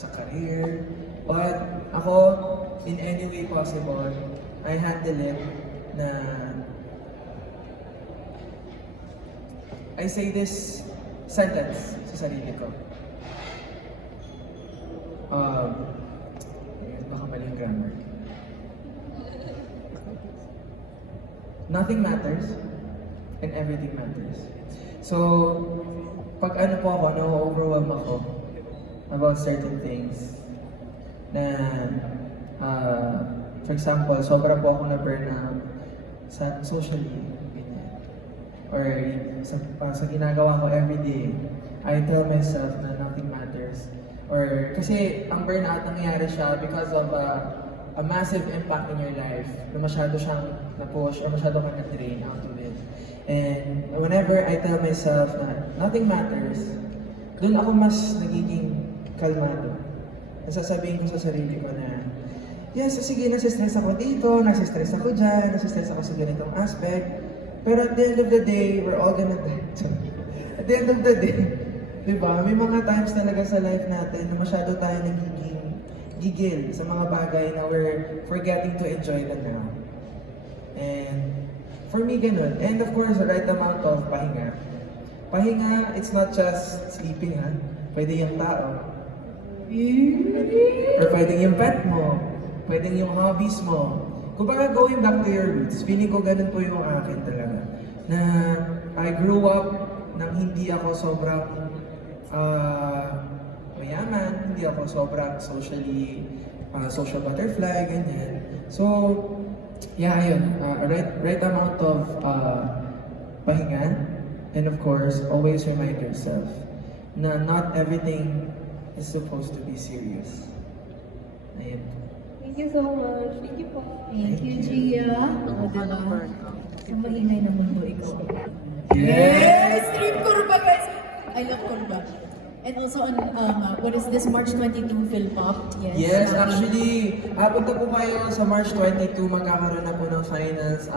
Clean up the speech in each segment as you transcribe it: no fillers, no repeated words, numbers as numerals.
sa career. But ako, in any way possible, I handle it na I say this sentence sa sarili ko. Baka maling grammar. Nothing matters and everything matters. So, pag ano po ako, na-overwhelm ako about certain things na, for example, sobra po ako na-burnout sa socially, ganyan. Or sa ginagawa ko everyday, I tell myself na nothing matters. Or, kasi ang burnout nangyayari siya because of a massive impact in your life na masyado siyang na-push or masyado kang na-drain out of it. And whenever I tell myself na nothing matters, doon ako mas nagiging kalmado. Nasasabihin ko sa sarili ko na, yes, sige, nasistress ako dito, nasistress ako dyan, nasistress ako sa ganitong aspect. Pero at the end of the day, we're all gonna die. At the end of the day, di ba? May mga times talaga sa life natin na masyado tayo nagiging gigil sa mga bagay na we're forgetting to enjoy the now. And for me, ganun. And of course, the right amount of pahinga. Pahinga, it's not just sleeping, ha? Pwede yung tao. Or pwedeng yung pet mo. Pwedeng yung hobbies mo. Kumbaga, going back to your roots, feeling ko ganun po yung akin talaga. Na I grew up nang hindi ako sobrang mayaman, hindi ako sobrang social butterfly, ganyan. So, yeah, ayun. Right amount of pahinga. And of course, always remind yourself na not everything is supposed to be serious. Ayun. Thank you so much. Thank you po. Thank you, Gia. O, diba? Sa maingay naman mo ikaw. Yes! Stream Kurba, guys! I love Kurba. And also on, what is this, March 22 Philpop? Yes, actually, punta po kayo sa March 22, magkakaroon na po ng finals.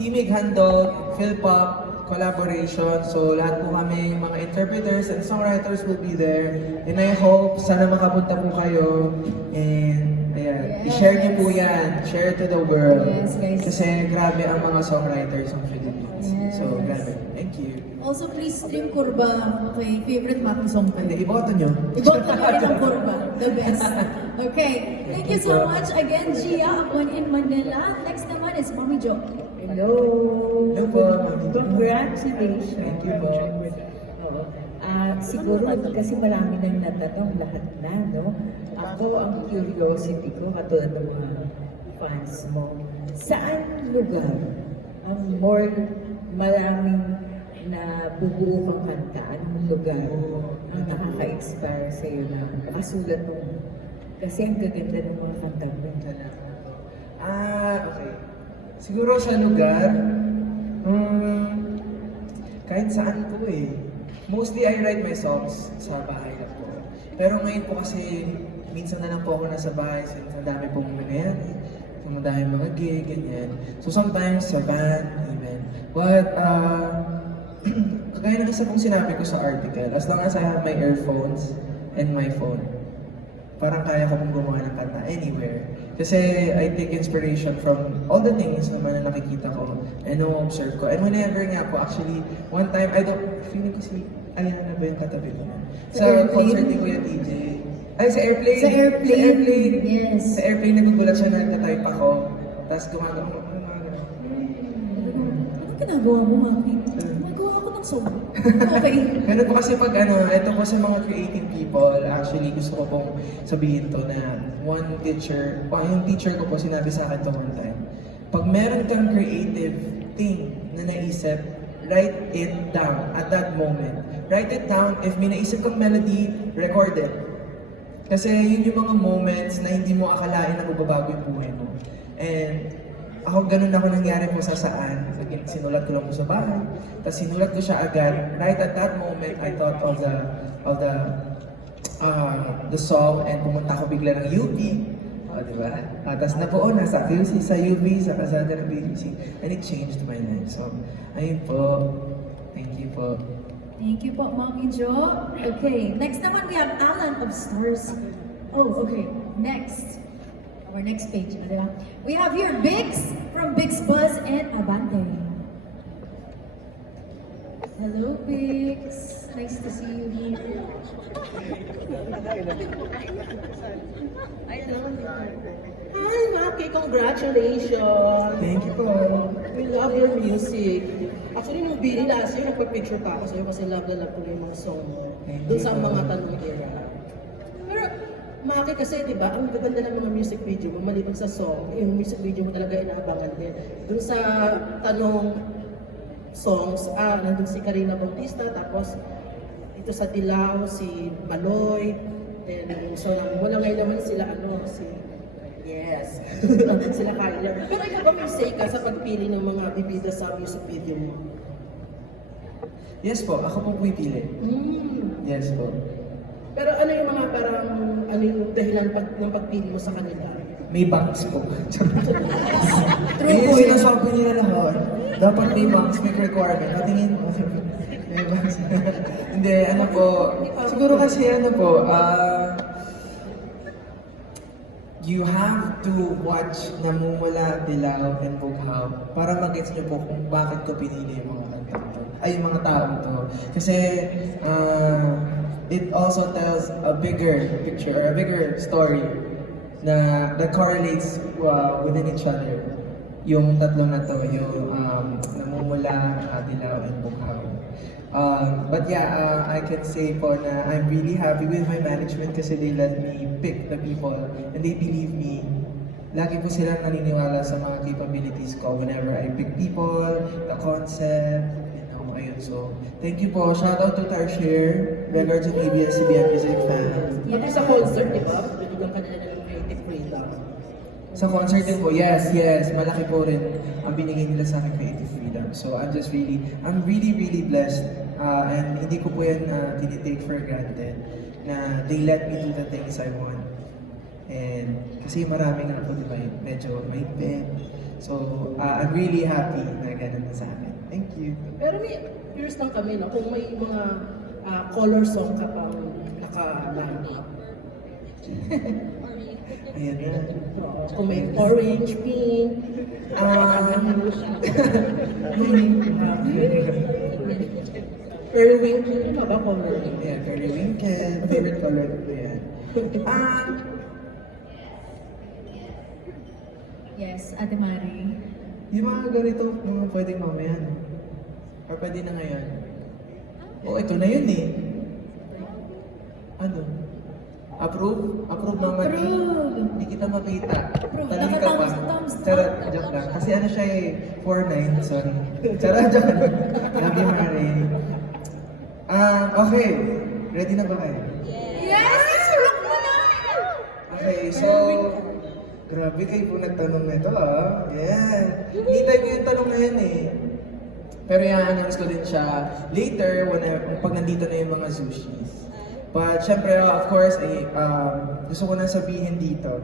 Himig Handog, Philpop, collaboration. So, lahat po kami, mga interpreters and songwriters will be there. And I hope, sana makapunta po kayo. And, ayan, Yes. i-share niyo po yan. Share it to the world. Yes, guys. Kasi grabe ang mga songwriters ng Philippines. Yes. So, grabe. Thank you. Also, please stream Kurba. Okay, favorite Maki song ko. Hindi, iboto nyo. Iboto nyo rin ang Kurba. The best. Okay, thank you so much again, Gia, of One in Manila. Next naman is Mami Jo. Hello. Hello po, Mami. Congratulations. Thank you po. Oo. Siguro kasi marami nang natanong lahat na, no? Ako, ang curiosity ko, katulad ng mga fans mo, saan lugar ang more maraming na bubuo kang kanta? Anong lugar ang nakaka-inspire sa'yo na makasulat mo? Kasi ang gaganda ng mga kanta mo. Okay. Siguro sa lugar, kahit saan po eh. Mostly I write my songs sa bahay lang po. Pero ngayon po kasi, minsan na lang po ako nasa bahay since ang dami pong nangyayari. Ang dami mga gig, ganyan. So sometimes sa van, even. But, kagaya ng isa pong sinabi ko sa article, as long as I have my earphones and my phone, parang kaya ko pong gumawa ng kanta anywhere. Kasi I take inspiration from all the things naman na nakikita ko and na-observe ko. And whenever nga po, actually, one time, feeling ko si Aliana ba yung katabi ko? Sa concert ni Kuya TJ. Ay, sa airplane! Sa airplane. Sa airplane! Yes. Sa airplane, nagugulat siya na nagtatype ako. Tapos gumagawa ko. Ano ginagawa mo, Mami? Nagawa ako ng song. Okay. Ganun po kasi pag ito po sa mga creative people, actually gusto ko pong sabihin to na yung teacher ko po sinabi sa akin to one time. Pag meron kang creative thing na naisip, write it down at that moment. Write it down. If may naisip kang melody, record it. Kasi yun yung mga moments na hindi mo akalain na magbabago yung buhay mo. And ganun ako nangyari po sa saan. Sinulat ko lang po sa bahay. Tapos sinulat ko siya agad. Right at that moment, I thought of the song and pumunta ako bigla ng UP. Diba? Tapos nabuo na sa QC, sa UP, sa Kasada ng BGC. And it changed my life. So, ayun po. Thank you po. Thank you po, Mami Jo. Okay, next naman we have Alan of Stars. Oh, okay. Next. Our next page, di ba? We have here Bix from Bix Buzz and Abante. Hello, Bix. Nice to see you here. Hi, Maki! Congratulations! Thank you po. We love your music. Actually, nung Billy last year, nagpa-picture pa ako sa'yo kasi love na love ko yung mga song mo. Thank Doon you sa po. mga tanong era. Pero, Maki kasi, di ba, ang gaganda ng mga music video mo, maliban sa song, yung music video mo talaga inaabangan din. Doon sa tanong songs, nandun si Karina Bautista, tapos dito sa Dilaw, si Maloy, then yung song namin, wala ngayon naman sila, yes, sila Kyler. Pero ikaw ba may say ka sa pagpili ng mga bibida sa music video mo? Yes po, ako po pumipili. Yes po. Pero ano yung mga parang, ano yung dahilan ng pagpili mo sa kanila? May banks po. True Yung po yun. sinasabi nila lahat. Dapat may banks, may requirement. Natingin mo. May banks. Hindi, ano po. Siguro kasi ano po, you have to watch Namumula, Dilaw, and Bughaw para mag-gets niyo po kung bakit ko pinili yung mga kanta to. Ay, yung mga tao to. Kasi, it also tells a bigger picture, or a bigger story na that correlates within each other. Yung tatlong na to, yung Namumula, Dilaw, and Bughaw. But yeah, I can say po na I'm really happy with my management kasi they let me pick the people and they believe me. Lagi po silang naniniwala sa mga capabilities ko whenever I pick people, the concept, ayun. So, thank you po. Shout out to Tarshare, regards of ABS-CBN Music fans. Pati sa concert, di ba? Binigyan ka nila ng creative freedom. Sa concert din po, yes. Malaki po rin ang binigay nila sa akin creative freedom. So I'm really blessed. And hindi ko po yan tinitake for granted na they let me do the things I want. And kasi marami nga po, di ba, medyo mahigpit. So I'm really happy na ganun na sa akin. Thank you. Pero may curious lang kami, no? Kung may mga color song ka pang naka-line up. Ayan na. Kung may orange, pink, periwinkle, ano ba color? Yeah, periwinkle. Favorite color ko yan. Yes, Ate Mari. Yung mga ganito, mga pwedeng mamaya, no? Or pwede na ngayon. Oo, ito na yun eh. Ano? Approve? Approve naman eh. Approve! Hindi kita makita. Approve. Taling ka pa. Thumbs up. Charot, joke lang. Kasi ano siya eh, 4-9, sorry. Charot, joke lang. Love you, Mari. Okay. Ready na ba kayo? Yes! Rock mo na! Okay, so... Grabe kayo po nagtanong na ito Yeah. Hintay ko yung tanong na yan eh. Pero i-announce ko din siya later pag nandito na yung mga sushis. But syempre, of course, gusto ko na sabihin dito.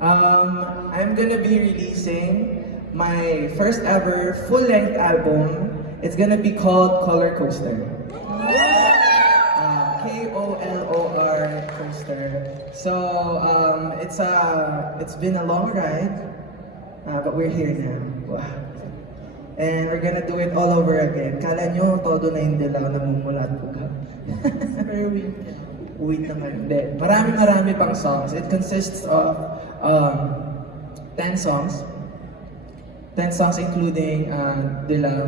I'm gonna be releasing my first ever full-length album. It's gonna be called Color Coaster. K-O-L-O-R Coaster. So it's been a long ride, but we're here now. Wow. And we're gonna do it all over again. Kala nyo, todo na yung Dilaw Namumula at Bughaw. Periwinkle. Wait naman. Hindi. Marami pang songs. It consists of 10 songs. 10 songs including Dilaw,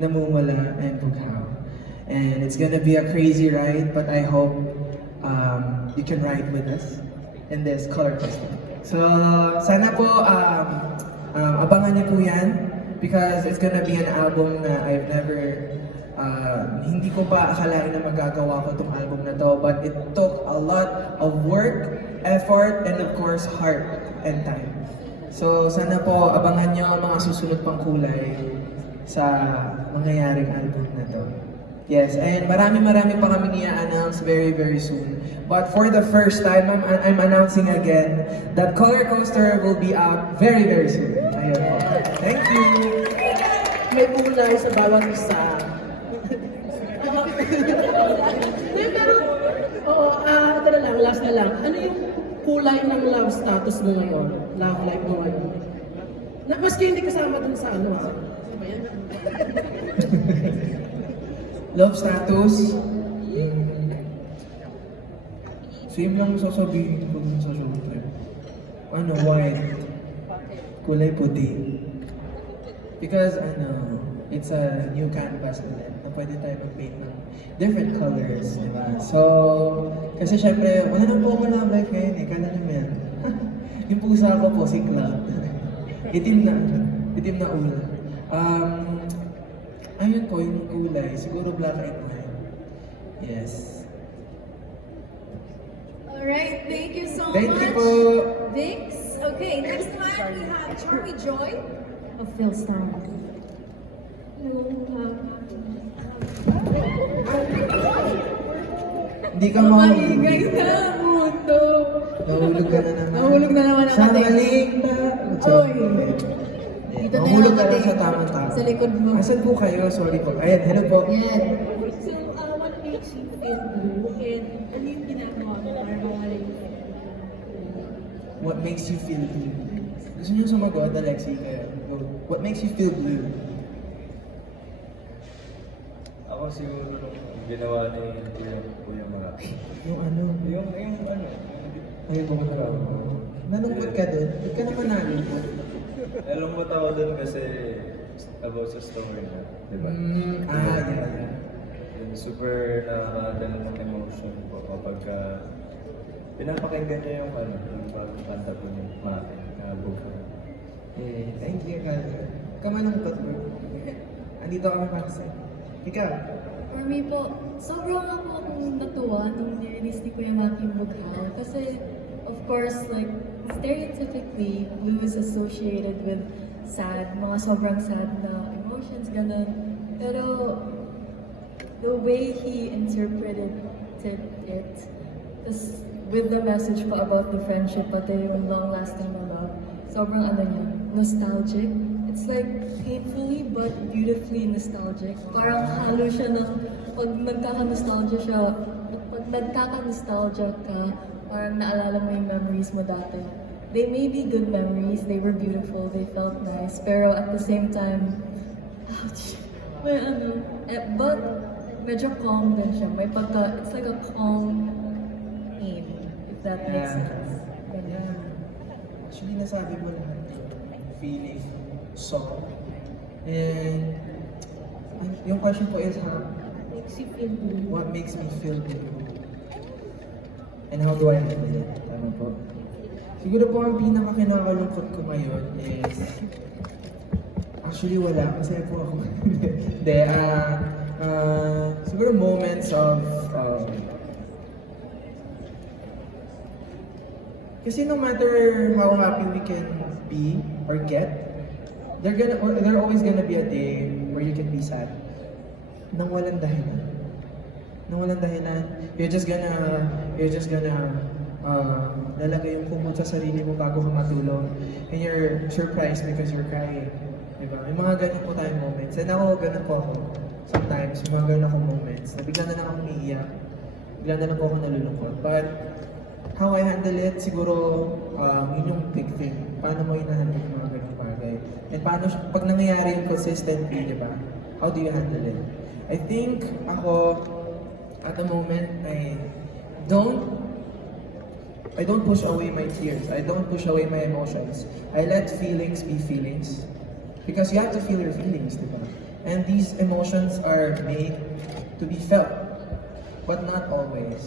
Namumula, and Bughaw. And it's gonna be a crazy ride, but I hope you can ride with us in this color festival. So, sana po abangan niyo po yan because it's gonna be an album na I've never hindi ko pa akalain na magagawa ko tong album na to, but it took a lot of work, effort, and of course, heart and time. So, sana po abangan niyo ang mga susunod pang kulay sa mangyayaring album na to. Yes, and marami pa kaming i-announce very soon. But for the first time, I'm announcing again that Color Coaster will be out very soon. Ayun po. Thank you! May kulay sa bawat isa. Pero, oo, teka lang, ano yung kulay ng love status mo ngayon? Love life mo ngayon? Na, maski hindi kasama dun sa ano ha? Love status? Same lang sasabihin ko dun sa show trip. Ano, white. Kulay puti. Because it's a new canvas ulit na pwede tayo mag-paint ng different colors, di ba? So, kasi syempre, wala nang po ako love life ngayon eh, kala naman. Yung pusa ko po, si Cloud. itim na ulo. Ayun po, yung kulay, siguro black and white. Yes. Alright, thank you so Thank much. you po. Vix. Okay, next one we have Charmy Joy of Philstar. Hello. Hindi ka mahulog. Maingay na mundo. Nahulog ka na naman. Nahulog na naman ang Sa ating- maling na. Oy. Yeah, Dito na nahulog yung ka lang ating- sa tamang tao. sa likod mo. Asan po kayo? Sorry po. Ayan, hello po. Yan. So, what makes you feel blue? And ano yung ginagawa mo para mawala yung What makes you feel blue? Gusto niyo sumagot, Alexi? Kaya, go. What makes you feel blue? Ako siguro nung ginawa ni Kuya Maraki. Yung ano? Yung ano, Ay, ko na raw. Nalungkot ka dun? Ba't ka naman nalungkot? nalungkot ako dun kasi about sa story niya, di ba? Yeah. Yung super nakakadala ng emotion ko kapag pinapakinggan niya yung yung bagong kanta po ni Maki na Buka. Eh, thank you, Kyle. Kamalungkot bro. Andito kami para sa'yo. Ikaw? For me po, sobrang akong natuwa nung nirelease ni Kuya Maki yung Bughaw. Kasi, of course, like, stereotypically, blue is associated with sad, mga sobrang sad na emotions, ganun. Pero, the way he interpreted it, tas with the message pa about the friendship, pati yung long-lasting na love, sobrang ano niya, nostalgic. It's like painfully but beautifully nostalgic. Parang halo siya ng pag nagkaka-nostalgia ka, parang naalala mo yung memories mo dati. They may be good memories, they were beautiful, they felt nice, pero at the same time, ouch, may ano, but medyo calm din siya. May pagka, it's like a calm pain, if that makes Yeah. sense. Ganyan. Actually, nasabi mo lahat. Feeling, song. And yung question po is, makes you feel blue? what makes me feel blue? And how do I handle it? Tama po. Siguro po ang pinaka-kinakalungkot ko ngayon is, actually wala, kasi po ako. Hindi, siguro moments of, kasi no matter how happy we can be or get, there always gonna be a day where you can be sad. Nang walang dahilan. Nang walang dahilan, you're just gonna lalagay yung kumot sa sarili mo bago ka matulog. And you're surprised because you're crying. Diba? May mga ganun po tayong moments. And ako, ganun po ako. Sometimes, may mga ganun akong moments. Na bigla na lang ako umiiyak. Bigla na lang po ako nalulungkot. But, how I handle it, siguro, yun yung big thing. Paano mo inahandle yung mga ganung bagay? And paano, pag nangyayari yung consistently, di ba? How do you handle it? I think, ako, at the moment, I don't push away my tears. I don't push away my emotions. I let feelings be feelings. Because you have to feel your feelings, di ba? And these emotions are made to be felt. But not always.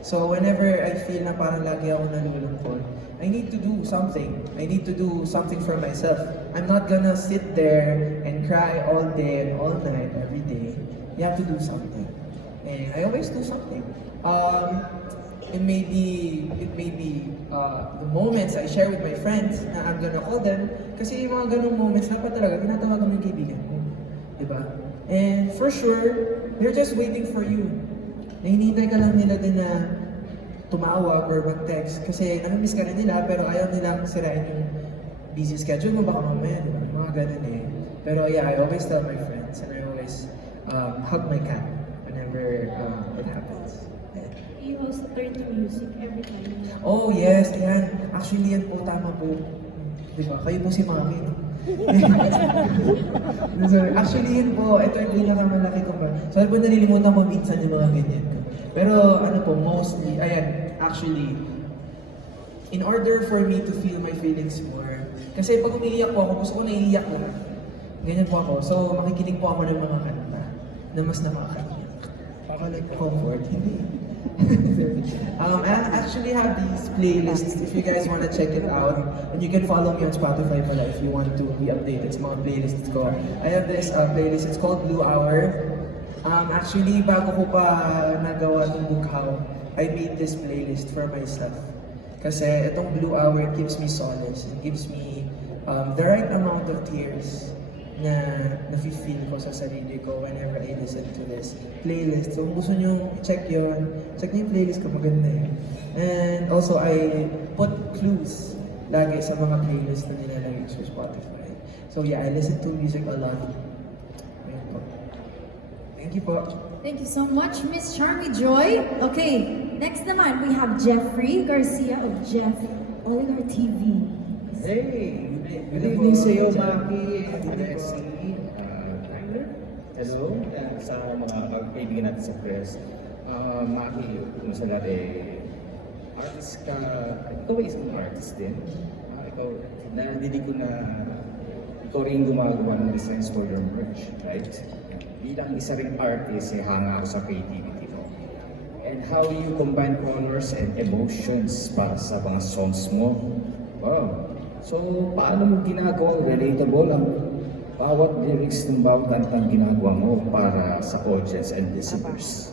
So whenever I feel na parang lagi ako nalulungkot, I need to do something. I need to do something for myself. I'm not gonna sit there and cry all day and all night, every day. You have to do something. And I always do something. It may be the moments I share with my friends na I'm gonna call them. Kasi yung mga ganung moments, dapat talaga, tinatawagan mo yung kaibigan ko. Diba? And for sure, they're just waiting for you. Nahinihintay ka lang nila din na tumawag or mag-text. Kasi namimiss ka rin nila, pero ayaw nilang sirain yung busy schedule mo. Baka mamaya, diba? Mga ganun eh. Pero yeah, I always tell my friends and I always hug my cat whenever it happens. Yeah. You host 30 Minutes music every time? Oh, yes, yan. Actually, yan po, tama po. Di ba? Kayo po si Mami. Sorry. Actually, yun po, ito yung pinakamalaki ko pa. Sorry po, nalilimutan ko minsan yung mga ganyan ko. Pero ano po, mostly, ayan, actually, in order for me to feel my feelings more, kasi pag umiiyak po ako, gusto ko naiiyak lahat. Ganyan po ako. So, makikinig po ako ng mga kanta na mas nakakaiyak. Ako like comfort, hindi. I actually have these playlists if you guys want to check it out. And you can follow me on Spotify pala if you want to be updated sa mga playlists ko. I have this playlist, it's called Blue Hour. Actually, bago ko pa nagawa ng Bughaw, I made this playlist for myself. Kasi itong Blue Hour gives me solace. It gives me the right amount of tears na nafe-feel ko sa sarili ko whenever I listen to this playlist. So kung gusto nyo check yun, check nyo yung playlist ko, maganda yun. And also, I put clues lagi sa mga playlist na nilalagay sa Spotify. So yeah, I listen to music a lot. Ayun po. Thank you po. Thank you so much, Miss Charmy Joy. Okay, next naman, we have Jeffrey Garcia of Jeff Oligar TV. Hey! Good evening sa iyo, Maki and Leslie. Tyler. Hello sa mga kaibigan natin sa press. Maki, kung sa lahat artist ka, ikaw ay isang artist din. Ikaw, nadidig ko na ikaw rin gumagawa ng designs for your merch, right? Bilang isa ring artist, hanga ako sa creativity mo. And how you combine colors and emotions para sa mga songs mo. Wow! So, paano mo ginagawang relatable ang bawat lyrics ng bawat kantang ginagawa mo para sa audience and listeners?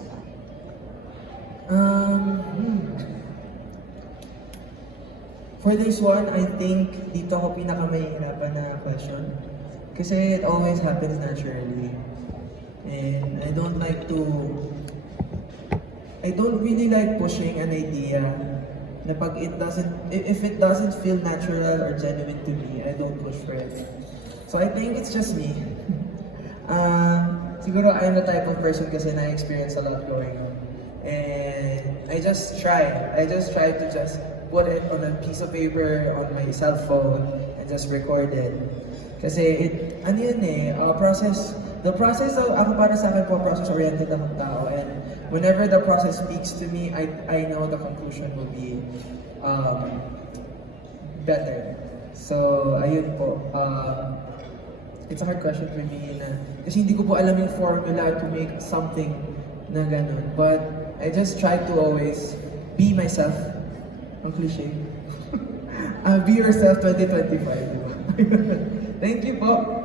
For this one, I think dito ako pinakamahirapan na question. Kasi it always happens naturally. And I don't really like pushing an idea na pag if it doesn't feel natural or genuine to me, I don't push for it. So I think it's just me. Siguro I'm the type of person kasi na-experience a lot growing up. And I just try to just put it on a piece of paper, on my cell phone, and just record it. Kasi the process, ako para sa akin po, process-oriented akong tao. And whenever the process speaks to me, I know the conclusion will be better. So, ayun po. It's a hard question for me kasi hindi ko po alam yung formula to make something na ganun. But I just try to always be myself. Ang cliche. Be yourself 2025. Thank you po.